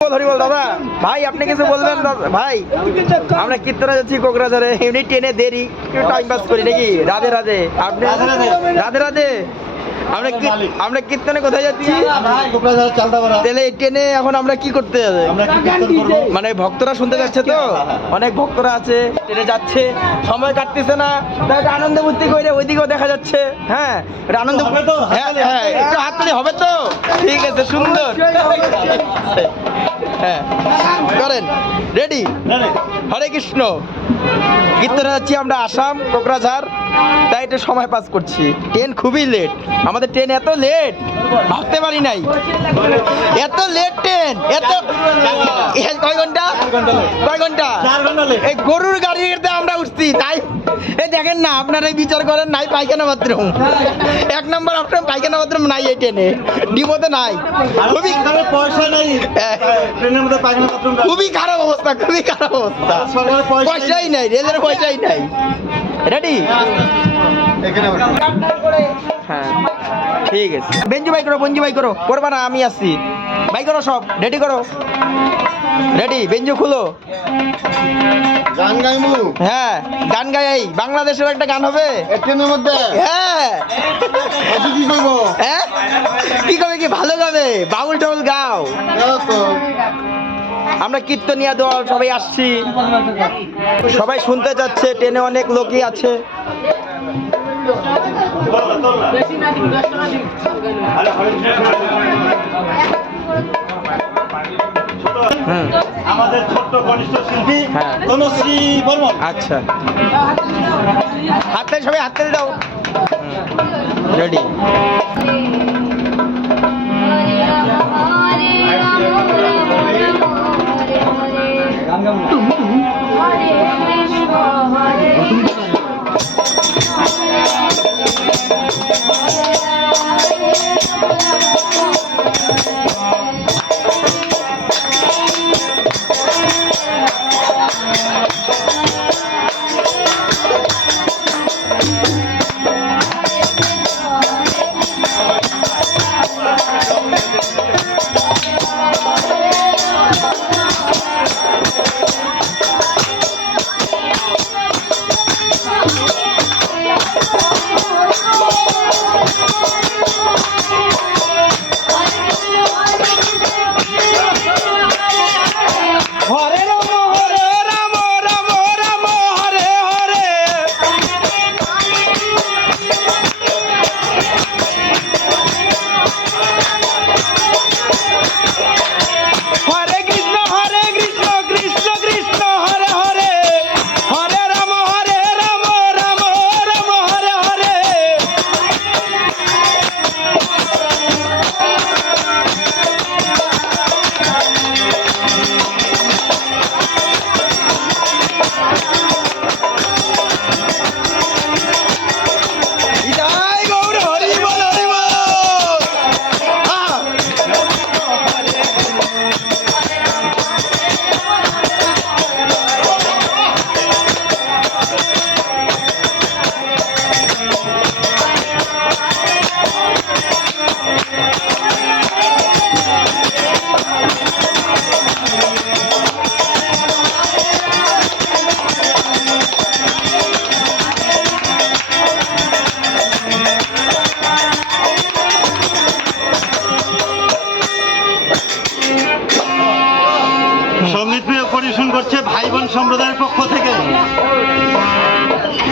দাদা। ভাই আপনি কিছু বলবেন? ভাই আমরা কীর্তনে যাচ্ছি কোকরাঝারে এমনি ট্রেনে দেরি। টাইম পাস করি নাকি? রাধে রাধে। আপনি? রাধে রাধে। আমরা কি- আমরা কীর্তনে কোথায় যাচ্ছি? তাহলে এই ট্রেনে এখন আমরা কি করতে যাবে? মানে ভক্তরা শুনতে যাচ্ছে তো? অনেক ভক্তরা আছে ট্রেনে যাচ্ছে সময় কাটতেছে না। তাই আনন্দ বুদ্ধি করে ওইদিকেও দেখা যাচ্ছে। হ্যাঁ এটা আনন্দ? হ্যাঁ হ্যাঁ একটু হাততালি। হবে তো? ঠিক আছে সুন্দর। হ্যাঁ করেন। রেডি। হরে কৃষ্ণ। কীর্তনে যাচ্ছি আমরা আসাম কোকরাঝাড়। তাই একটু সময় পাস করছি। ট্রেন খুবই লেট আমাদের ট্রেন এত লেট ভাবতে পারি নাই। এত লেট ট্রেন এত কয় ঘণ্টা? কয় ঘণ্টা। এই গরুর গাড়িতে আমরা উঠছি তাই? এই দেখেন না আপনারা এই বিচার করেন নাই পায়খানা বাথরুম। এক নম্বর আপনার পায়খানা বাথরুম নাই এই ট্রেনে। ডিপোতে নাই। খুবই পয়সা নেই। হ্যাঁ। ট্রেনের মধ্যে পায়খানা বাথরুম খুবই খারাপ অবস্থা খুবই খারাপ অবস্থা। পয়সাই পয়সাই নাই রেলের পয়সাই নাই। রেডি হ্যাঁ। ঠিক আছে। বেঞ্জু বাই করো বঞ্জু বাই করো। করবা না আমি আসছি। বাই করো সব। রেডি করো। রেডি বেঞ্জু খুলো। গান গাইমু। হ্যাঁ গান গাই। বাংলাদেশের একটা গান হবে। ট্রেনের মধ্যে। হ্যাঁ। কি করব? হ্যাঁ? কি কবে কি? ভালো গাবে। বাউল টাউল গাও। তো। আমরা কীর্তনিয়া দল সবাই আসছি। সবাই শুনতে চাচ্ছে ট্রেনে অনেক লোকই আছে। হুম আমাদের ছোট্ট কনিষ্ঠ শিল্পী হ্যাঁ। তনুশ্রী বর্মন। আচ্ছা। হাতে সবাই হাতে দাও। রেডি।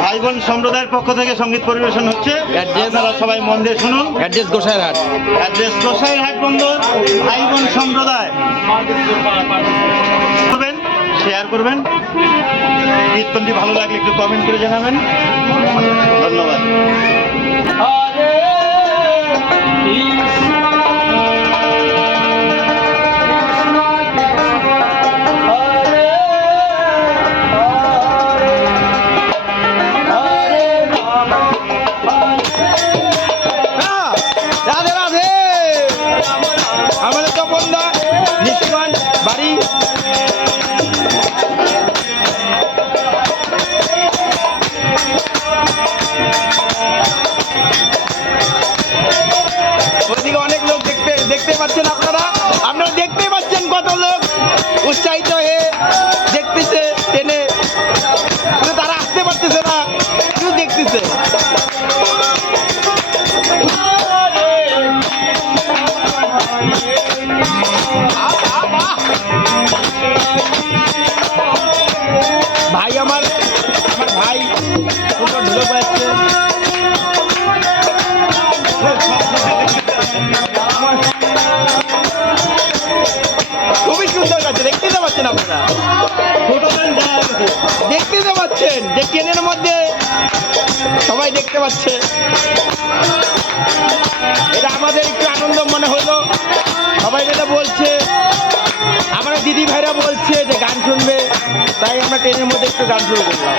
ভাই বোন সম্প্রদায়ের পক্ষ থেকে সংগীত পরিবেশন হচ্ছে? আপনারা সবাই মন দিয়ে শুনুন। অ্যাড্রেস গোসাইরহাট। অ্যাড্রেস গোসাইর হাট বন্দর ভাই বোন সম্প্রদায়। করবেন শেয়ার করবেন। কীর্তনটি ভালো লাগলে একটু কমেন্ট করে জানাবেন। ধন্যবাদ। হয়ে পাচ্ছেন আপনারা। দেখতে তো যে ট্রেনের মধ্যে সবাই দেখতে পাচ্ছে। এটা আমাদের একটু আনন্দ মনে হলো। সবাই যেটা বলছে, আমার দিদি ভাইরা বলছে যে গান শুনবে, তাই আমরা ট্রেনের মধ্যে একটু গান শুরু করলাম।